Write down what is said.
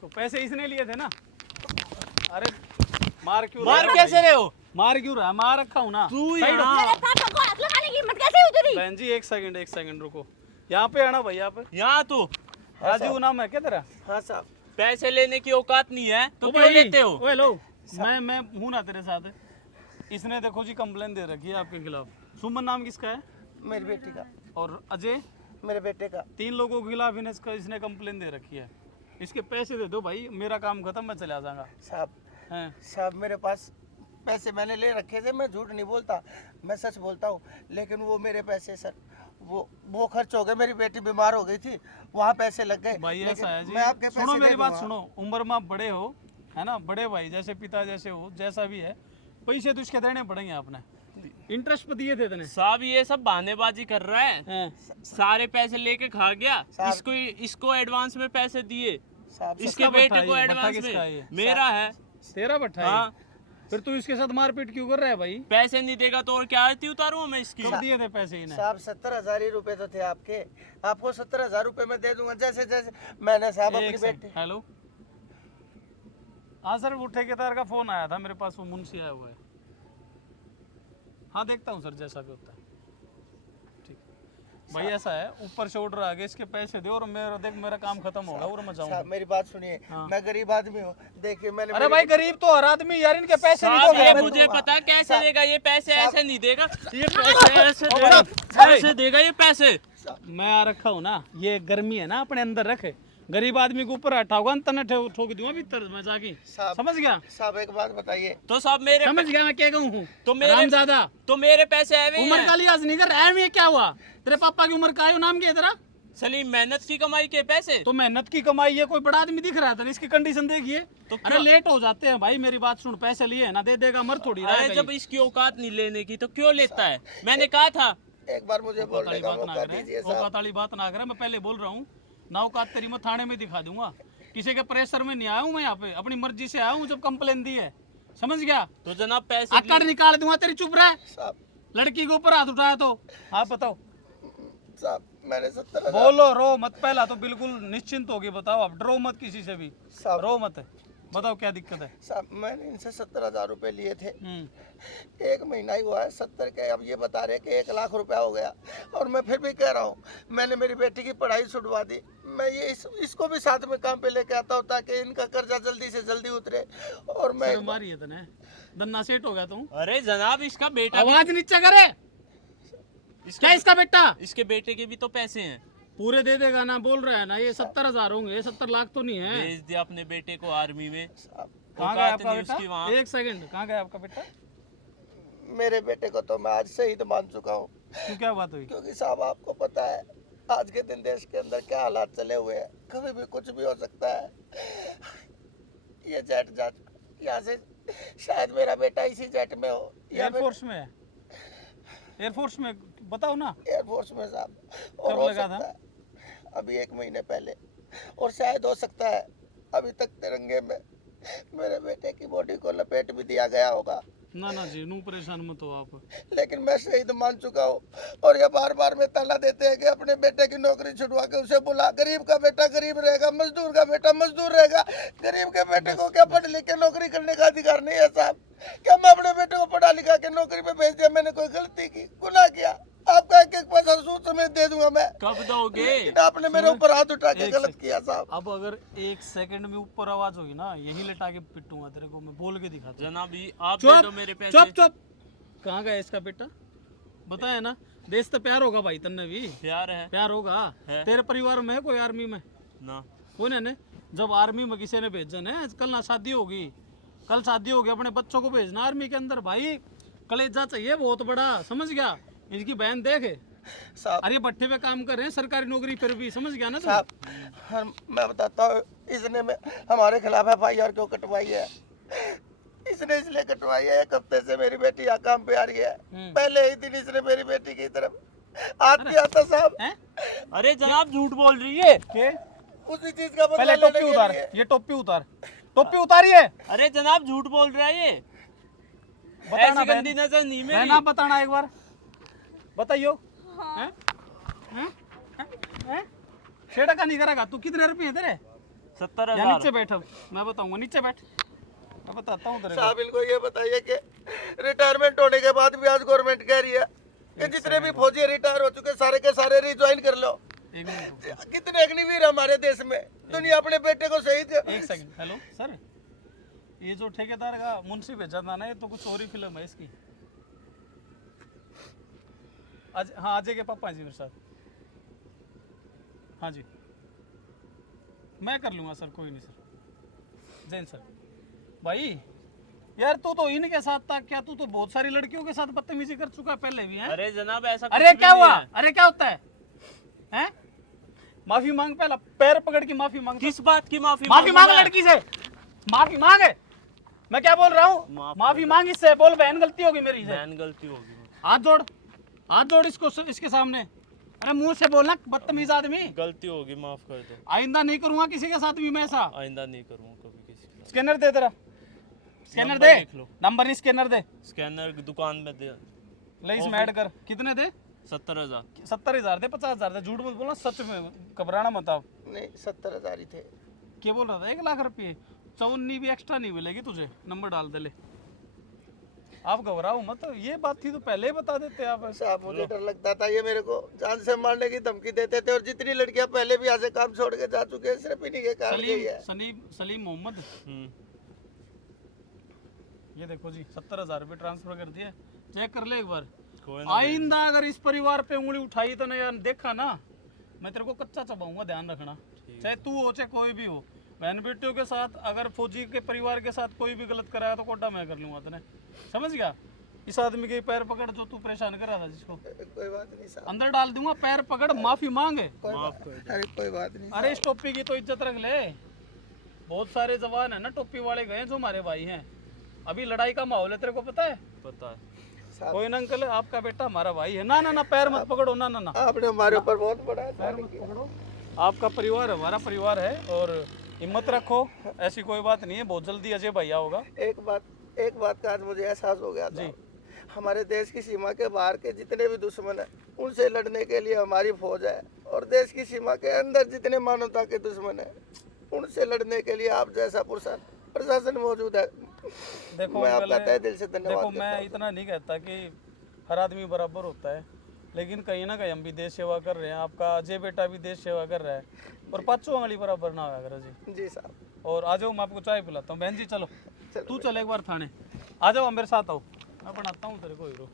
तो पैसे इसने लिए थे ना। अरे मार कैसे रहे हो? मार क्यों रहा? मार रखा हूँ ना। तू साइड हो। मेरे पापा को हाथ लगाने की हिम्मत कैसे हुई तेरी? बहन जी एक सेकंड रुको। यहाँ पे आना भाई, यहाँ पे। यहाँ तू राजू नाम है क्या तेरा? हाँ साहब। पैसे लेने की औकात नहीं है तो ओ क्यों भाई, लेते हो? ओए लो, मैं हूँ ना तेरे साथ। इसने देखो जी कंप्लेन दे रखी है आपके खिलाफ। सुमन नाम किसका है? मेरी बेटी का। और अजय? मेरे बेटे का। 3 लोगों के खिलाफ इसने कंप्लेन दे रखी है। इसके पैसे दे दो भाई, मेरा काम खत्म, मैं चला जाऊंगा। साहब मेरे पास पैसे मैंने ले रखे थे, मैं झूठ नहीं बोलता, मैं सच बोलता हूँ। लेकिन वो मेरे पैसे सर वो खर्च हो गए, मेरी बेटी बीमार हो गई थी, वहाँ पैसे लग गए। भाई ऐसा है जी, मैं आपके पैसे सुनो दे मेरी बात दूंगा। सुनो। उम्र में आप बड़े हो, है ना, बड़े भाई जैसे, पिता जैसे हो, जैसा भी है, पैसे तो इसके देने पड़ेंगे आपने। इंटरेस्ट पे दिए थे तेने। साहब ये सब बहानेबाजी कर रहा है। हैं। सारे पैसे लेके खा गया। साहब- इसको एडवांस में पैसे दिए, साहब इसके किसका बेटे भट्ठा को है ये? एडवांस भट्ठा किसका है ये? में। मेरा है। तेरा भट्ठा है? हाँ। फिर तू इसके साथ मारपीट क्यों कर रहा है भाई? पैसे नहीं देगा तो और क्या आरती उतारूं मैं इसकी? कब दिए थे पैसे इन्हें? साहब 70,000 ही रुपए तो थे आपके, आपको 70,000 रुपए मैं दे दूंगा जैसे जैसे मैंने साहब अपनी एक बेटी। Second, hello. हाँ सर, वो ठेकेदार का फोन आया था मेरे पास, वो मुंशी आया हुआ है। हाँ देखता हूँ सर, जैसा भी होता है। ठीक भाई, ऐसा है, ऊपर से ऑर्डर आ गया, इसके पैसे दे और मेरा काम खत्म होगा और मैं साहब जाऊंगा। मेरी बात सुनिए, हाँ। मैं गरीब आदमी हूँ, देखिए मैंने। अरे भाई गरीब तो हर आदमी यार, इनके पैसे नहीं साहब दोगे ये आप? मुझे पता है कैसे साहब- देगा ये पैसे, साहब- ऐसे नहीं देगा ये पैसे, ऐसे देगा, ऐसे देगा ये पैसे। मैं आ रखा हूँ ना, ये गर्मी है ना, अपने अंदर रखे। गरीब आदमी को ऊपर हटाओगा, तने ठोक दूंगा भीतर मैं जाके। साहब- समझ गया? साहब एक बात बताइए। तो साहब मेरे समझ गया मैं क्या कहूँ हूँ? तो मेरे रामजादा, तो मेरे पैसे है उम्र का लिहाज नहीं कर रहा है। ये क्या हुआ? तेरे पापा की उम्र का है, नाम क्या है तेरा? सलीम, मेहनत की कमाई के पैसे। तो मेहनत की कमाई है, कोई बड़ा आदमी दिख रहा था, इसकी कंडीशन देखिए। तो अरे लेट हो जाते हैं भाई, मेरी बात सुन, पैसे लिए ना, दे देगा, मर थोड़ी रहा अरे है जब इसकी औकात नहीं लेने की तो क्यों लेता है? मैंने कहा था। एक बार मुझे बोलने का मौका दीजिए साहब। औकात बात ना करे, मैं पहले बोल रहा हूँ ना, औकात तेरी मैं थाने में दिखा दूंगा। किसी के प्रेशर में नहीं आया हूँ मैं, यहाँ पे अपनी मर्जी से आया हूँ जब कंप्लेन दी है। समझ गया? तो जनाब पैसे आकड़ निकाल दूंगा तेरी, चुप रह। साहब लड़की के ऊपर हाथ उठाया तो आप बताओ। साहब मैंने 70,000। बोलो, रो मत, पहला तो बिल्कुल निश्चिंत होगी। बताओ, अब डरो मत किसी से भी, साहब- रो मत। बताओ क्या दिक्कत है? साहब मैंने इनसे 70,000 रुपए लिए थे, हम्म। 1 महीना ही हुआ है 70 के, अब ये बता रहे कि 1 लाख रुपया हो गया। और मैं फिर भी कह रहा हूँ, मैंने मेरी बेटी की पढ़ाई छुड़वा दी, मैं ये इसको भी साथ में काम पे लेके आता हूँ ताकि इनका कर्जा जल्दी से जल्दी उतरे। और मैं शर्म आ रही है तने? दन्ना सेट हो गया तू? अरे जनाब इसका बेटा भी- आवाज नीचे करे। क्या इसका बेटा? इसके बेटे के भी तो पैसे हैं। पूरे दे देगा ना, बोल रहा है ना। ये 70,000 होंगे, 70 लाख तो नहीं है। भेज दिया अपने बेटे को आर्मी में। कहाँ गया औकात आपका नहीं उसकी बेटा? वहाँ। एक सेकंड, कहाँ गया आपका बेटा? मेरे बेटे को तो मैं आज शहीद मान चुका हूँ, क्यों, क्या बात हुई? क्योंकि साहब आपको पता है आज के दिन देश के अंदर क्या हालात चले हुए हैं, कभी भी कुछ भी हो सकता है। ये जेट यहाँ से शायद मेरा बेटा इसी जेट में हो या एयरफोर्स में है? एयरफोर्स में बताओ ना। एयरफोर्स में साहब। और कब हो लगा सकता था? है अभी 1 महीने पहले, और शायद हो सकता है अभी तक तिरंगे में मेरे बेटे की बॉडी को लपेट भी दिया गया होगा। ना ना जी, नू परेशान मत हो आप। लेकिन मैं शहीद मान चुका हूँ, और ये बार बार में ताला देते हैं कि अपने बेटे की नौकरी छुड़वा के उसे बुला। गरीब का बेटा गरीब रहेगा, मजदूर का बेटा मजदूर रहेगा। गरीब के बेटे को क्या पढ़ लिख के नौकरी करने का अधिकार नहीं है साहब? क्या मैं अपने बेटे को पढ़ा लिखा के नौकरी पे भेज दिया? मैंने कोई गलती की, गुनाह किया? आपका 1-1 पैसा सूद समेत दे दूंगा मैं। कब दोगे? लेकिन आपने मेरे ऊपर हाथ उठा के एक गलत सेकंड। किया साहब। अब अगर 1 सेकंड में ऊपर आवाज होगी ना, यही लटा के पिटूंगा तेरे को, मैं बोल के दिखाता हूं। जनाब ये आप दे दो चुप मेरे पैसे। चुप चुप। कहाँ गया इसका बेटा? बताया ना, देश तो प्यार होगा भाई, तन्ने भी प्यार है प्यार होगा। है। तेरे परिवार में है कोई आर्मी में? ना। कौन है ने? जब आर्मी में किसी ने भेजन है, कल ना शादी होगी, कल शादी होगी, अपने बच्चों को भेजना आर्मी के अंदर। भाई कलेजा चाहिए बहुत बड़ा, समझ गया? इनकी बहन देखे, साहब अरे भट्टे पे काम कर रहे हैं, सरकारी नौकरी फिर भी, समझ गया ना तू? साहब मैं बताता हूँ, इसने में हमारे खिलाफ FIR क्यों कटवाई है? इसने इसलिए कटवाई है, 1 हफ्ते से मेरी बेटी यहाँ काम पे आ रही है, पहले ही दिन इसने मेरी बेटी की तरफ हाथ किया था साहब। हैं? अरे जनाब झूठ बोल रही है। के? उसी चीज का बदला पहले लेने टोपी के उतार, लिए। ये टोपी उतार, टोपी उतारी है। अरे जनाब झूठ बोल रहा है ये। बताना ऐसी गंदी नजर नहीं बहन, मेरी। आप बताना एक बार, बताइयो। हैं? हैं? हैं? 6 टका नहीं करेगा तू? कितने रुपये हैं तेरे? या 70,000 नीचे बैठ अब, मैं बताऊंगा, नीचे बैठ, मैं बताता हूँ तेरे को। साहब इनको ये बताइए कि रिटायरमेंट होने के बाद भी आज गवर्नमेंट कह रही है कि जितने भी फौजी रिटायर हो चुके सारे के सारे रिज्वाइन कर लो। एक मिनट रुको। कितने अग्निवीर हमारे देश में, दुनिया अपने बेटे को शहीद कर। एक सेकंड। हेलो सर, ये जो ठेकेदार का मुंशी भेजा था ना, ये तो कुछ और ही फिल्म है इसकी। आज हाँ, अजय के पापा जी मेरे साथ। हाँ जी, मैं कर लूँगा सर, कोई नहीं सर। जैन सर भाई, यार तू तो इनके साथ था क्या? तू तो बहुत सारी लड़कियों के साथ बदतमीजी कर चुका है पहले भी है। अरे जनाब ऐसा अरे कुछ भी क्या नहीं हुआ? है। अरे क्या होता है? हैं? माफी मांग, पहला पैर पकड़ के माफी मांग। किस बात की माफी? माफी मांग मांगूंगा? लड़की से, माफी मांग। मैं क्या बोल रहा हूँ? माफ माफी मांग इससे, बोल बहन गलती होगी मेरी से। बहन गलती होगी। हाथ जोड़, हाथ जोड़ इसको, इसके सामने। अरे मुंह से बोलना, बदतमीज आदमी। गलती होगी, माफ कर दो। आइंदा नहीं करूंगा किसी के साथ भी मैं ऐसा। आइंदा नहीं करूँगा कभी किसी के साथ। स्कैनर दे तेरा, स्कैनर नंबर दे। लिख लो। नंबर नहीं, स्कैनर दे। स्कैनर दुकान में दे। ले इसमें ऐड कर। कितने दे? 70,000। 70,000 दे, 50,000 दे। झूठ मत बोलना, सच में घबराना मत आप। नहीं 70,000 ही थे। क्या बोल रहा था? 1 लाख रुपये। 54 भी एक्स्ट्रा नहीं मिलेगी तुझे। नंबर डाल दे ले। आप घबराओ मत, ये बात थी तो पहले ही बता देते आप। साहब मुझे डर लगता था, ये मेरे को जान से मारने की धमकी देते थे, और जितनी लड़कियां पहले भी यहाँ से काम छोड़ के जा चुके हैं सिर्फ इन्हीं के कारण यही है। सलीम मोहम्मद, ये देखो जी, 70,000 रुपये ट्रांसफर कर दिए। चेक कर ले एक बार। कोई ना। आइंदा अगर इस परिवार पे उंगली उठाई तो ना यार, देखा ना, मैं तेरे को कच्चा चबाऊंगा, ध्यान रखना। चाहे तू हो चाहे कोई भी हो, बहन बेटियों के साथ अगर फौजी के परिवार के साथ कोई भी गलत कराया तो कोड्डा मैं कर लूंगा तेने, समझ गया? इस आदमी के पैर पकड़ जो तू परेशान कर रहा था, जिसको कोई बात नहीं साहब, अंदर डाल दूंगा। पैर पकड़, माफी मांगे। माफ कर दो। अरे कोई बात नहीं। अरे इस टोपी की तो इज्जत रख ले। बहुत सारे जवान है ना टोपी वाले गए जो हमारे भाई हैं। अभी लड़ाई का माहौल है, तेरे को पता है? पता है। कोई ना अंकल, आपका बेटा हमारा भाई है। ना ना ना, पैर मत पकड़ो, ना ना ना, आपने हमारे ऊपर बहुत बड़ा पैर मत पकड़ो। आपका परिवार हमारा परिवार है, और हिम्मत रखो, ऐसी कोई बात नहीं है। बहुत जल्दी अजय भैया होगा। एक बात का आज मुझे एहसास हो गया था। हमारे देश की सीमा के बाहर के जितने भी दुश्मन हैं उनसे लड़ने के लिए हमारी फौज है, और देश की सीमा के अंदर जितने मानवता के दुश्मन हैं उनसे लड़ने के लिए आप जैसा प्रशासन मौजूद है। देखो मैं अंकल, आपका तहे दिल से धन्यवाद देखो करता मैं हूं। इतना नहीं कहता कि हर आदमी बराबर होता है, लेकिन कहीं ना कहीं हम भी देश सेवा कर रहे हैं। आपका अजय बेटा भी देश सेवा कर रहा है, और 5 उंगली बराबर ना होगा अगर जी। जी साहब। और आ जाओ, मैं आपको चाय पिलाता हूँ। बहन जी चलो, तू चल एक बार थाने आ जाओ, मेरे साथ आओ, मैं बनाता हूँ तेरे को हीरो।